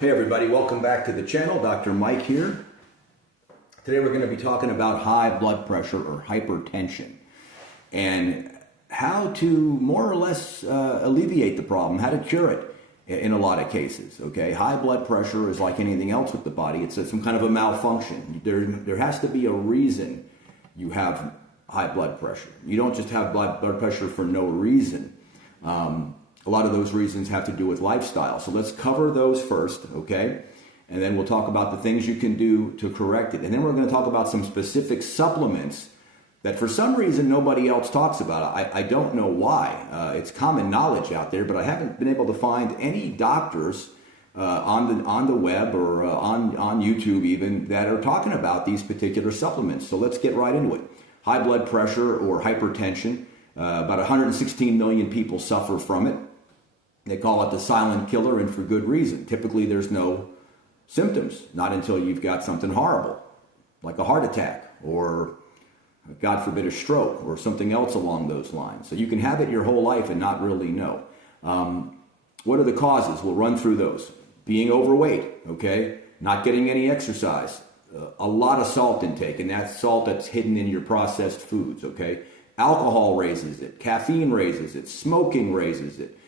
Hey everybody, welcome back to the channel. Dr. Mike here. Today we're going to be talking about high blood pressure or hypertension and how to more or less alleviate the problem, how to cure it in a lot of cases. Okay, high blood pressure is like anything else with the body. It's some kind of a malfunction. There has to be a reason you have high blood pressure. You don't just have blood pressure for no reason. A lot of those reasons have to do with lifestyle. So let's cover those first, okay? And then we'll talk about the things you can do to correct it. And then we're going to talk about some specific supplements that for some reason nobody else talks about. I don't know why. It's common knowledge out there, but I haven't been able to find any doctors on the web or on YouTube even that are talking about these particular supplements. So let's get right into it. High blood pressure or hypertension. About 116 million people suffer from it. They call it the silent killer, and for good reason. Typically, there's no symptoms, not until you've got something horrible, like a heart attack, or God forbid, a stroke, or something else along those lines. So you can have it your whole life and not really know. What are the causes? We'll run through those. Being overweight, okay? Not getting any exercise. A lot of salt intake, and that's salt that's hidden in your processed foods, okay? Alcohol raises it. Caffeine raises it. Smoking raises it.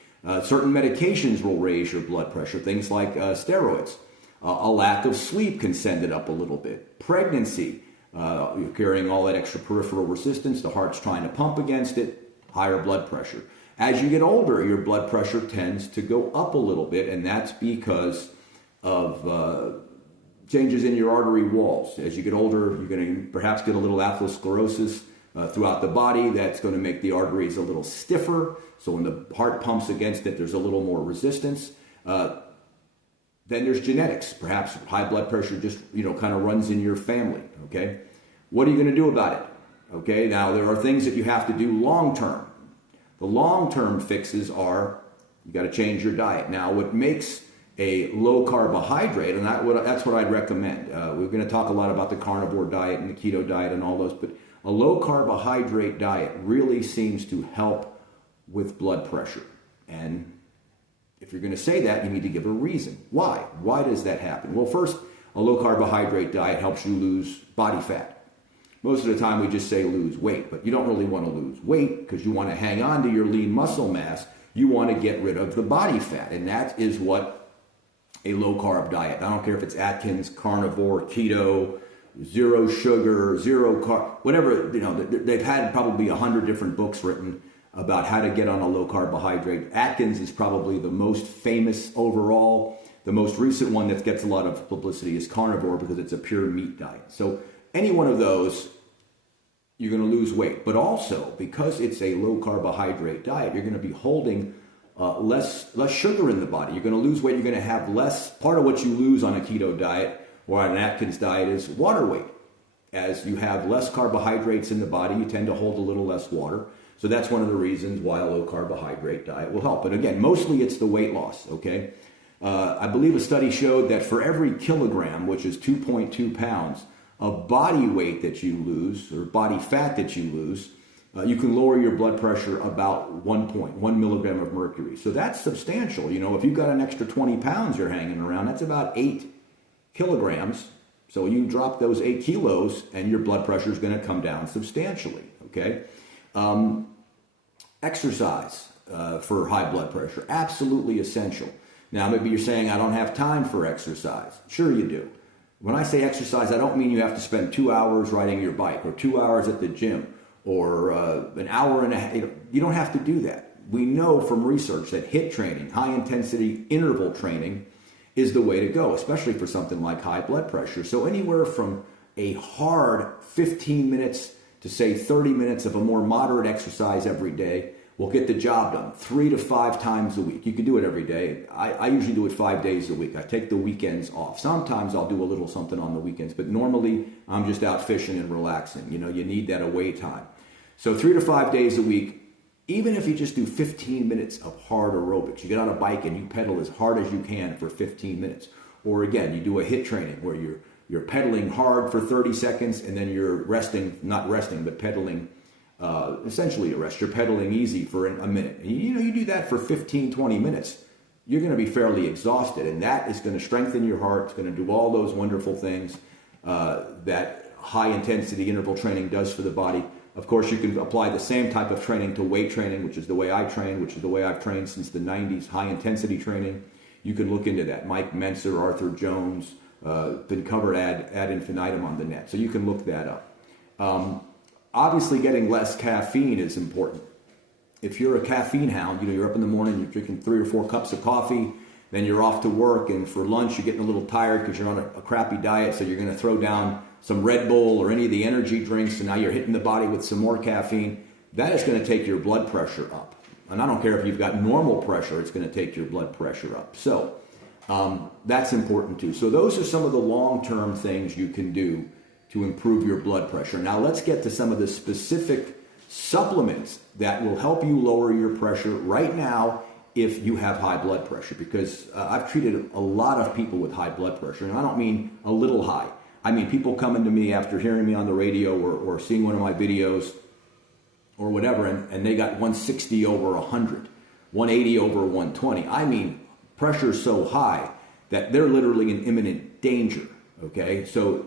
Certain medications will raise your blood pressure, things like steroids. A lack of sleep can send it up a little bit. Pregnancy, you're carrying all that extra peripheral resistance, the heart's trying to pump against it, higher blood pressure. As you get older, your blood pressure tends to go up a little bit, and that's because of changes in your artery walls. As you get older, you're going to perhaps get a little atherosclerosis throughout the body. That's going to make the arteries a little stiffer. So when the heart pumps against it, there's a little more resistance. Then there's genetics. Perhaps high blood pressure just, kind of runs in your family, okay? What are you going to do about it? Okay, now there are things that you have to do long-term. The long-term fixes are, you got to change your diet. Now, what makes a low carbohydrate, and that's what I'd recommend. We're going to talk a lot about the carnivore diet and the keto diet and all those, but a low carbohydrate diet really seems to help with blood pressure. And if you're going to say that, you need to give a reason. Why? Why does that happen? Well, first, a low carbohydrate diet helps you lose body fat. Most of the time we just say lose weight, but you don't really want to lose weight because you want to hang on to your lean muscle mass. You want to get rid of the body fat, and that is what a low carb diet. I don't care if it's Atkins, carnivore, keto, zero sugar, zero carb, whatever, they've had probably 100 different books written about how to get on a low carbohydrate. Atkins is probably the most famous overall. The most recent one that gets a lot of publicity is carnivore because it's a pure meat diet. So any one of those, you're going to lose weight. But also, because it's a low carbohydrate diet, you're going to be holding less sugar in the body. You're going to lose weight. You're going to have less. Part of what you lose on a keto diet or on an Atkins diet is water weight. As you have less carbohydrates in the body, you tend to hold a little less water. So that's one of the reasons why a low carbohydrate diet will help. But again, mostly it's the weight loss, okay? I believe a study showed that for every kilogram, which is 2.2 pounds, of body weight that you lose, or body fat that you lose, you can lower your blood pressure about 1 milligram of mercury. So that's substantial. If you've got an extra 20 pounds you're hanging around, that's about 8 kilograms. So you drop those 8 kilos and your blood pressure is going to come down substantially, okay? Exercise for high blood pressure, absolutely essential. Now, maybe you're saying, I don't have time for exercise. Sure you do. When I say exercise, I don't mean you have to spend 2 hours riding your bike or 2 hours at the gym or an hour and a half. You don't have to do that. We know from research that HIIT training, high intensity interval training, is the way to go, especially for something like high blood pressure. So anywhere from a hard 15 minutes to say 30 minutes of a more moderate exercise every day will get the job done 3 to 5 times a week. You can do it every day. I usually do it 5 days a week. I take the weekends off. Sometimes I'll do a little something on the weekends, but normally I'm just out fishing and relaxing. You need that away time. So 3 to 5 days a week, even if you just do 15 minutes of hard aerobics, you get on a bike and you pedal as hard as you can for 15 minutes. Or again, you do a HIIT training where you're pedaling hard for 30 seconds and then you're resting, not resting, but pedaling, essentially a rest. You're pedaling easy for a minute. And you do that for 15, 20 minutes. you're going to be fairly exhausted, and that is going to strengthen your heart. It's going to do all those wonderful things that high-intensity interval training does for the body. Of course, you can apply the same type of training to weight training, which is the way I train, which is the way I've trained since the 90s, high-intensity training. You can look into that. Mike Mentzer, Arthur Jones, been covered ad infinitum on the net. So you can look that up. Obviously, getting less caffeine is important. If you're a caffeine hound, you're up in the morning, you're drinking 3 or 4 cups of coffee, then you're off to work, and for lunch you're getting a little tired because you're on a crappy diet, so you're going to throw down some Red Bull or any of the energy drinks, and now you're hitting the body with some more caffeine. That is going to take your blood pressure up. And I don't care if you've got normal pressure, it's going to take your blood pressure up. So that's important too. So those are some of the long-term things you can do to improve your blood pressure. Now let's get to some of the specific supplements that will help you lower your pressure right now if you have high blood pressure, because I've treated a lot of people with high blood pressure, and I don't mean a little high. I mean people coming to me after hearing me on the radio or seeing one of my videos or whatever, and they got 160 over 100, 180 over 120. I mean pressure so high that they're literally in imminent danger, okay? So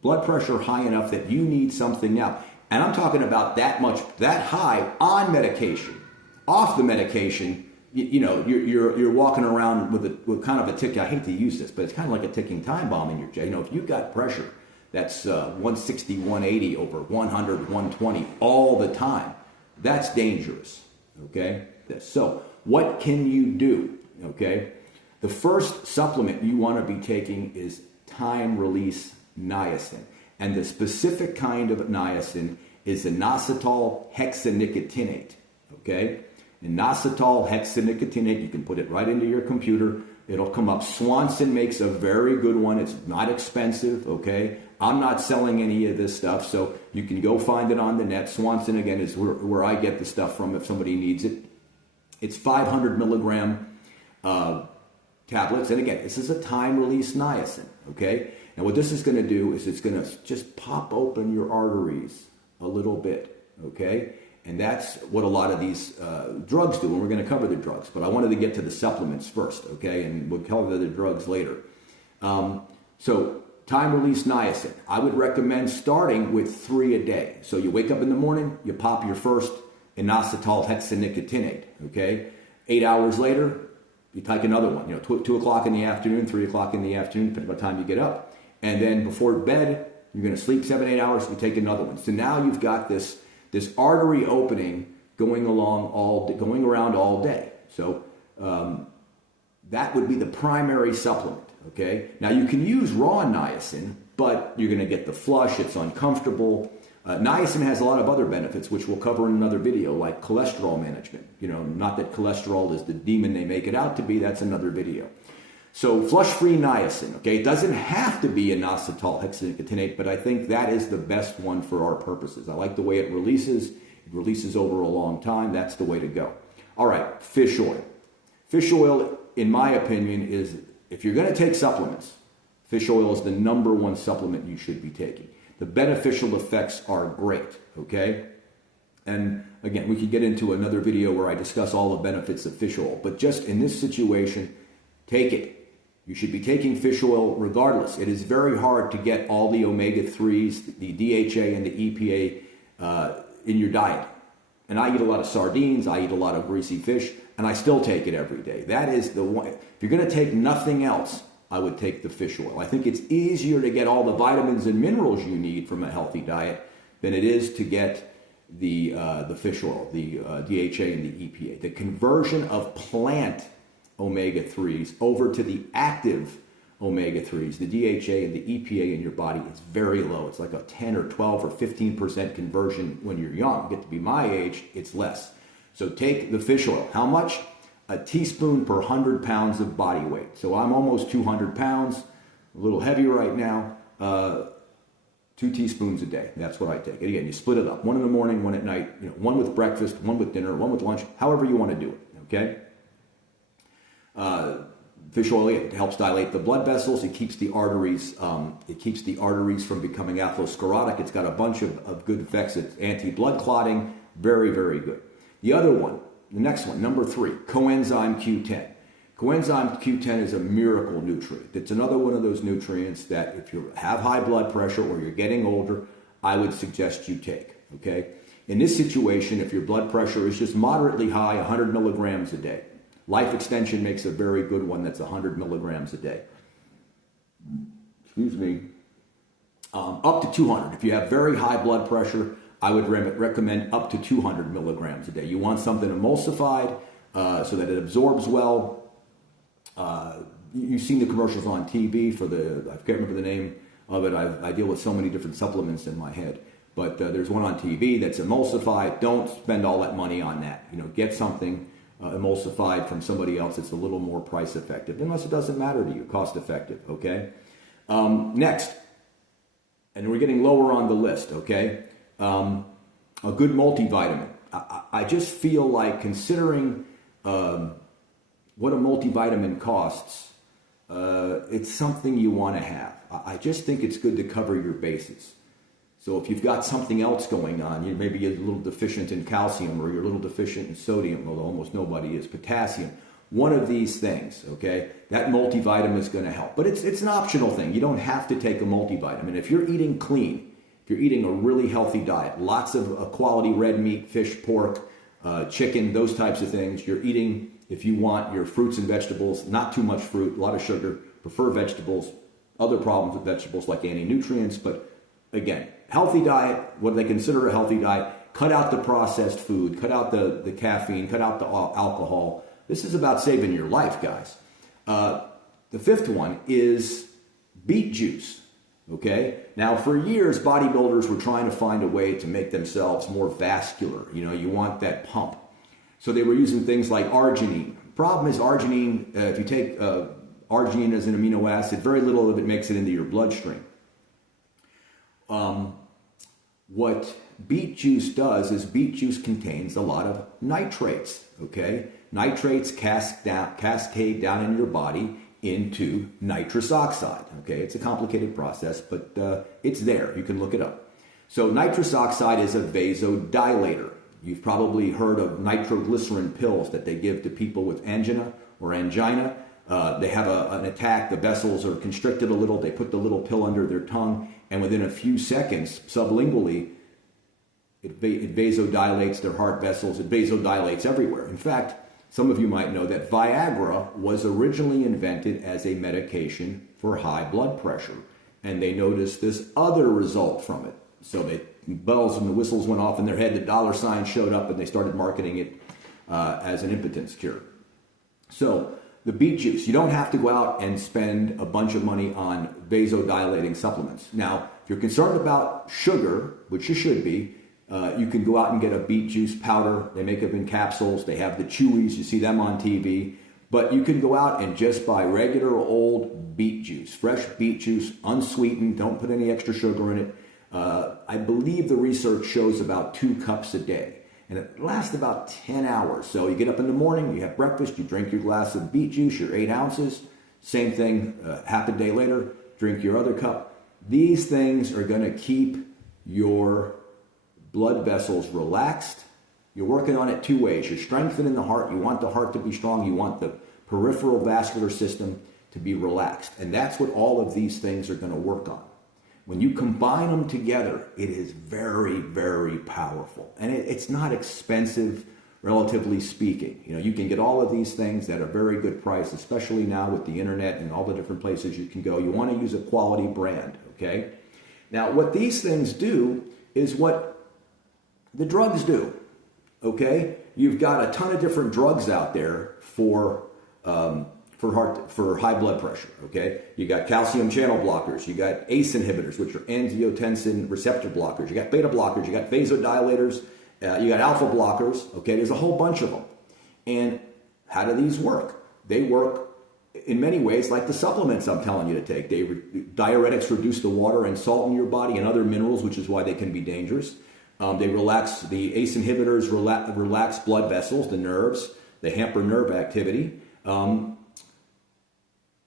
blood pressure high enough that you need something now. And I'm talking about that high on medication. Off the medication, you're walking around with kind of a tick. I hate to use this, but it's kind of like a ticking time bomb in your chest. If you've got pressure that's 160, 180 over 100, 120 all the time, that's dangerous, okay? So what can you do, okay? The first supplement you want to be taking is time-release niacin. And the specific kind of niacin is inositol hexanicotinate, okay? Inositol hexanicotinate, you can put it right into your computer. It'll come up. Swanson makes a very good one. It's not expensive, okay? I'm not selling any of this stuff, so you can go find it on the net. Swanson, again, is where I get the stuff from if somebody needs it. It's 500 milligram tablets. And again, this is a time-release niacin, okay? And what this is going to do is it's going to just pop open your arteries a little bit, okay? And that's what a lot of these drugs do, and we're going to cover the drugs. But I wanted to get to the supplements first, okay? And we'll cover the drugs later. So time-release niacin. I would recommend starting with 3 a day. So you wake up in the morning, you pop your first inositol hexanicotinate, okay? 8 hours later, you take another one. 2 o'clock in the afternoon, 3 o'clock in the afternoon, depending on what time you get up. And then before bed, you're going to sleep 7-8 hours, you take another one. So now you've got this artery opening going around all day. So that would be the primary supplement, okay? Now you can use raw niacin, but you're going to get the flush, it's uncomfortable. Niacin has a lot of other benefits, which we'll cover in another video, like cholesterol management. Not that cholesterol is the demon they make it out to be, that's another video. So flush-free niacin, okay? It doesn't have to be inositol hexanicotinate, but I think that is the best one for our purposes. I like the way it releases. It releases over a long time. That's the way to go. All right, fish oil. Fish oil, in my opinion, is, if you're going to take supplements, fish oil is the #1 supplement you should be taking. The beneficial effects are great, okay? And again, we could get into another video where I discuss all the benefits of fish oil, but just in this situation, take it. You should be taking fish oil regardless. It is very hard to get all the omega-3s, the DHA and the EPA in your diet. And I eat a lot of sardines, I eat a lot of greasy fish, and I still take it every day. That is the one. If you're going to take nothing else, I would take the fish oil. I think it's easier to get all the vitamins and minerals you need from a healthy diet than it is to get the fish oil, the DHA and the EPA. The conversion of plant omega-3s over to the active omega-3s, the DHA and the EPA in your body is very low. It's like a 10 or 12 or 15% conversion when you're young. You get to be my age, it's less. So take the fish oil. How much? A teaspoon per 100 pounds of body weight. So I'm almost 200 pounds, a little heavy right now. 2 teaspoons a day. That's what I take. And again, you split it up. 1 in the morning, 1 at night. One with breakfast, 1 with dinner, 1 with lunch. However you want to do it. Okay. Fish oil, it helps dilate the blood vessels. It keeps the arteries. From becoming atherosclerotic. It's got a bunch of good effects. It's anti-blood clotting. Very, very good. The other one, the next one, #3, coenzyme Q10. Coenzyme Q10 is a miracle nutrient. It's another one of those nutrients that if you have high blood pressure or you're getting older, I would suggest you take, okay? In this situation, if your blood pressure is just moderately high, 100 milligrams a day. Life Extension makes a very good one that's 100 milligrams a day. Excuse me. Up to 200. If you have very high blood pressure, I would recommend up to 200 milligrams a day. You want something emulsified so that it absorbs well. You've seen the commercials on TV for I can't remember the name of it. I deal with so many different supplements in my head. But there's one on TV that's emulsified. Don't spend all that money on that. Get something emulsified from somebody else that's a little more price effective, unless it doesn't matter to you, cost effective, okay? Next, and we're getting lower on the list, okay? A good multivitamin. I just feel like considering what a multivitamin costs, it's something you want to have. I just think it's good to cover your bases. So if you've got something else going on, maybe you're a little deficient in calcium or you're a little deficient in sodium, although almost nobody is, potassium, one of these things, okay, that multivitamin is going to help. But it's an optional thing. You don't have to take a multivitamin. If you're eating clean, if you're eating a really healthy diet, lots of quality red meat, fish, pork, chicken, those types of things, you're eating, if you want, your fruits and vegetables, not too much fruit, a lot of sugar, prefer vegetables, other problems with vegetables like anti-nutrients, but again, healthy diet, what they consider a healthy diet, cut out the processed food, cut out the caffeine, cut out the alcohol. This is about saving your life, guys. The fifth one is beet juice, okay? Now, for years, bodybuilders were trying to find a way to make themselves more vascular. You want that pump. So they were using things like arginine. Problem is arginine, if you take arginine as an amino acid, very little of it makes it into your bloodstream. What beet juice does is beet juice contains a lot of nitrates, okay? Nitrates cascade down in your body into nitrous oxide, okay? It's a complicated process, but it's there. You can look it up. So nitrous oxide is a vasodilator. You've probably heard of nitroglycerin pills that they give to people with angina or angina. They have an attack. The vessels are constricted a little. They put the little pill under their tongue, and within a few seconds, sublingually, it vasodilates their heart vessels. It vasodilates everywhere. In fact, some of you might know that Viagra was originally invented as a medication for high blood pressure, and they noticed this other result from it. So the bells and the whistles went off in their head, the dollar sign showed up, and they started marketing it as an impotence cure. So the beet juice, you don't have to go out and spend a bunch of money on vasodilating supplements. Now, if you're concerned about sugar, which you should be, you can go out and get a beet juice powder. They make it in capsules. They have the Chewies. You see them on TV. But you can go out and just buy regular old beet juice, fresh beet juice, unsweetened. Don't put any extra sugar in it. I believe the research shows about 2 cups a day. And it lasts about 10 hours. So you get up in the morning, you have breakfast, you drink your glass of beet juice, your 8 ounces. Same thing, half a day later, drink your other cup. These things are going to keep your blood vessels relaxed. You're working on it 2 ways. You're strengthening the heart. You want the heart to be strong. You want the peripheral vascular system to be relaxed. And that's what all of these things are going to work on. When you combine them together, it is very, very powerful. And it's not expensive, relatively speaking. You can get all of these things at a very good price, especially now with the internet and all the different places you can go. You want to use a quality brand, okay? Now, what these things do is what the drugs do, okay? You've got a ton of different drugs out there for high blood pressure, okay? You got calcium channel blockers, you got ACE inhibitors, which are angiotensin receptor blockers, you got beta blockers, you got vasodilators, you got alpha blockers, okay? There's a whole bunch of them. And how do these work? They work in many ways like the supplements I'm telling you to take. Diuretics reduce the water and salt in your body and other minerals, which is why they can be dangerous. They relax, the ACE inhibitors relax blood vessels, the nerves, they hamper nerve activity.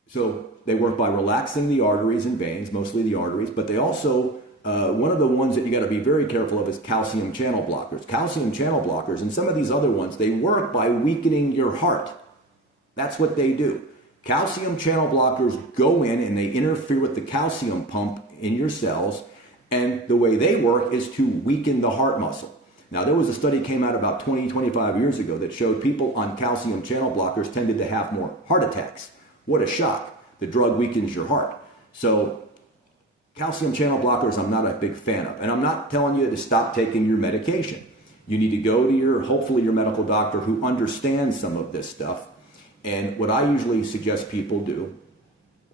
So they work by relaxing the arteries and veins, mostly the arteries, but they also, one of the ones that you got to be very careful of is calcium channel blockers. Calcium channel blockers and some of these other ones, they work by weakening your heart. That's what they do. Calcium channel blockers go in and they interfere with the calcium pump in your cells, and the way they work is to weaken the heart muscle. Now, there was a study came out about 20, 25 years ago that showed people on calcium channel blockers tended to have more heart attacks. What a shock. The drug weakens your heart. So calcium channel blockers, I'm not a big fan of. And I'm not telling you to stop taking your medication. You need to go to hopefully your medical doctor who understands some of this stuff. And what I usually suggest people do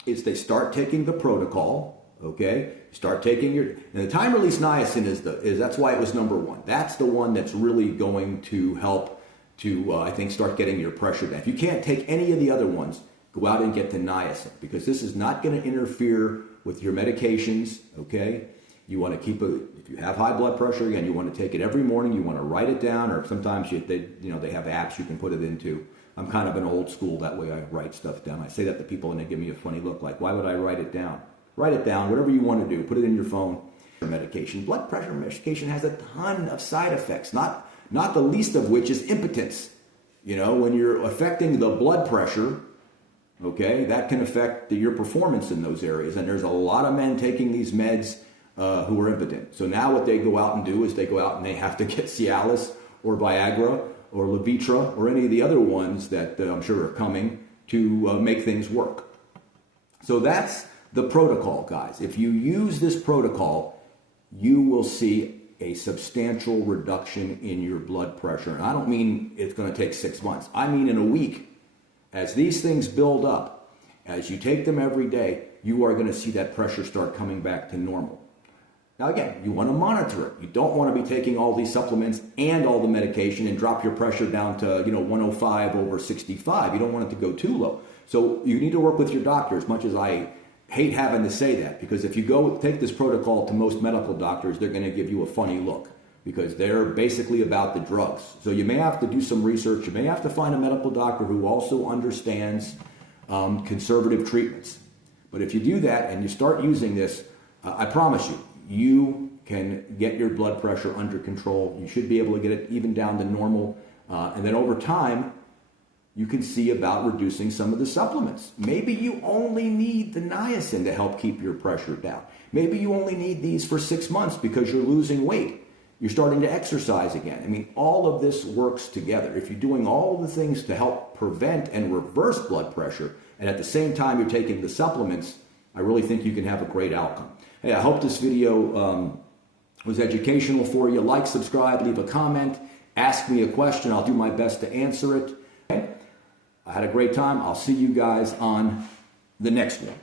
is they start taking the protocol, okay? Start taking and the time-release niacin that's why it was number one. That's the one that's really going to help to, I think, start getting your pressure down. If you can't take any of the other ones, go out and get the niacin, because this is not going to interfere with your medications, okay? You want to if you have high blood pressure, again, you want to take it every morning. You want to write it down, or sometimes they have apps you can put it into. I'm kind of an old school, that way I write stuff down. I say that to people and they give me a funny look like, why would I write it down? Write it down, whatever you want to do. Put it in your phone. Medication. Blood pressure medication has a ton of side effects, not the least of which is impotence. When you're affecting the blood pressure, okay, that can affect your performance in those areas. And there's a lot of men taking these meds who are impotent. So now what they go out and do is they go out and they have to get Cialis or Viagra or Levitra or any of the other ones that I'm sure are coming to make things work. So that's the protocol, guys. If you use this protocol, you will see a substantial reduction in your blood pressure. And I don't mean it's going to take 6 months. I mean in a week. As these things build up, as you take them every day, you are going to see that pressure start coming back to normal. Now again, you want to monitor it. You don't want to be taking all these supplements and all the medication and drop your pressure down to 105 over 65. You don't want it to go too low. So you need to work with your doctor, as much as I hate having to say that, because if you go take this protocol to most medical doctors, they're going to give you a funny look, because they're basically about the drugs. So you may have to do some research. You may have to find a medical doctor who also understands conservative treatments. But if you do that and you start using this, I promise you, you can get your blood pressure under control. You should be able to get it even down to normal. And then over time, you can see about reducing some of the supplements. Maybe you only need the niacin to help keep your pressure down. Maybe you only need these for 6 months because you're losing weight. You're starting to exercise again. I mean, all of this works together. If you're doing all of the things to help prevent and reverse blood pressure, and at the same time you're taking the supplements, I really think you can have a great outcome. Hey, I hope this video was educational for you. Like, subscribe, leave a comment, ask me a question. I'll do my best to answer it. Okay? I had a great time. I'll see you guys on the next one.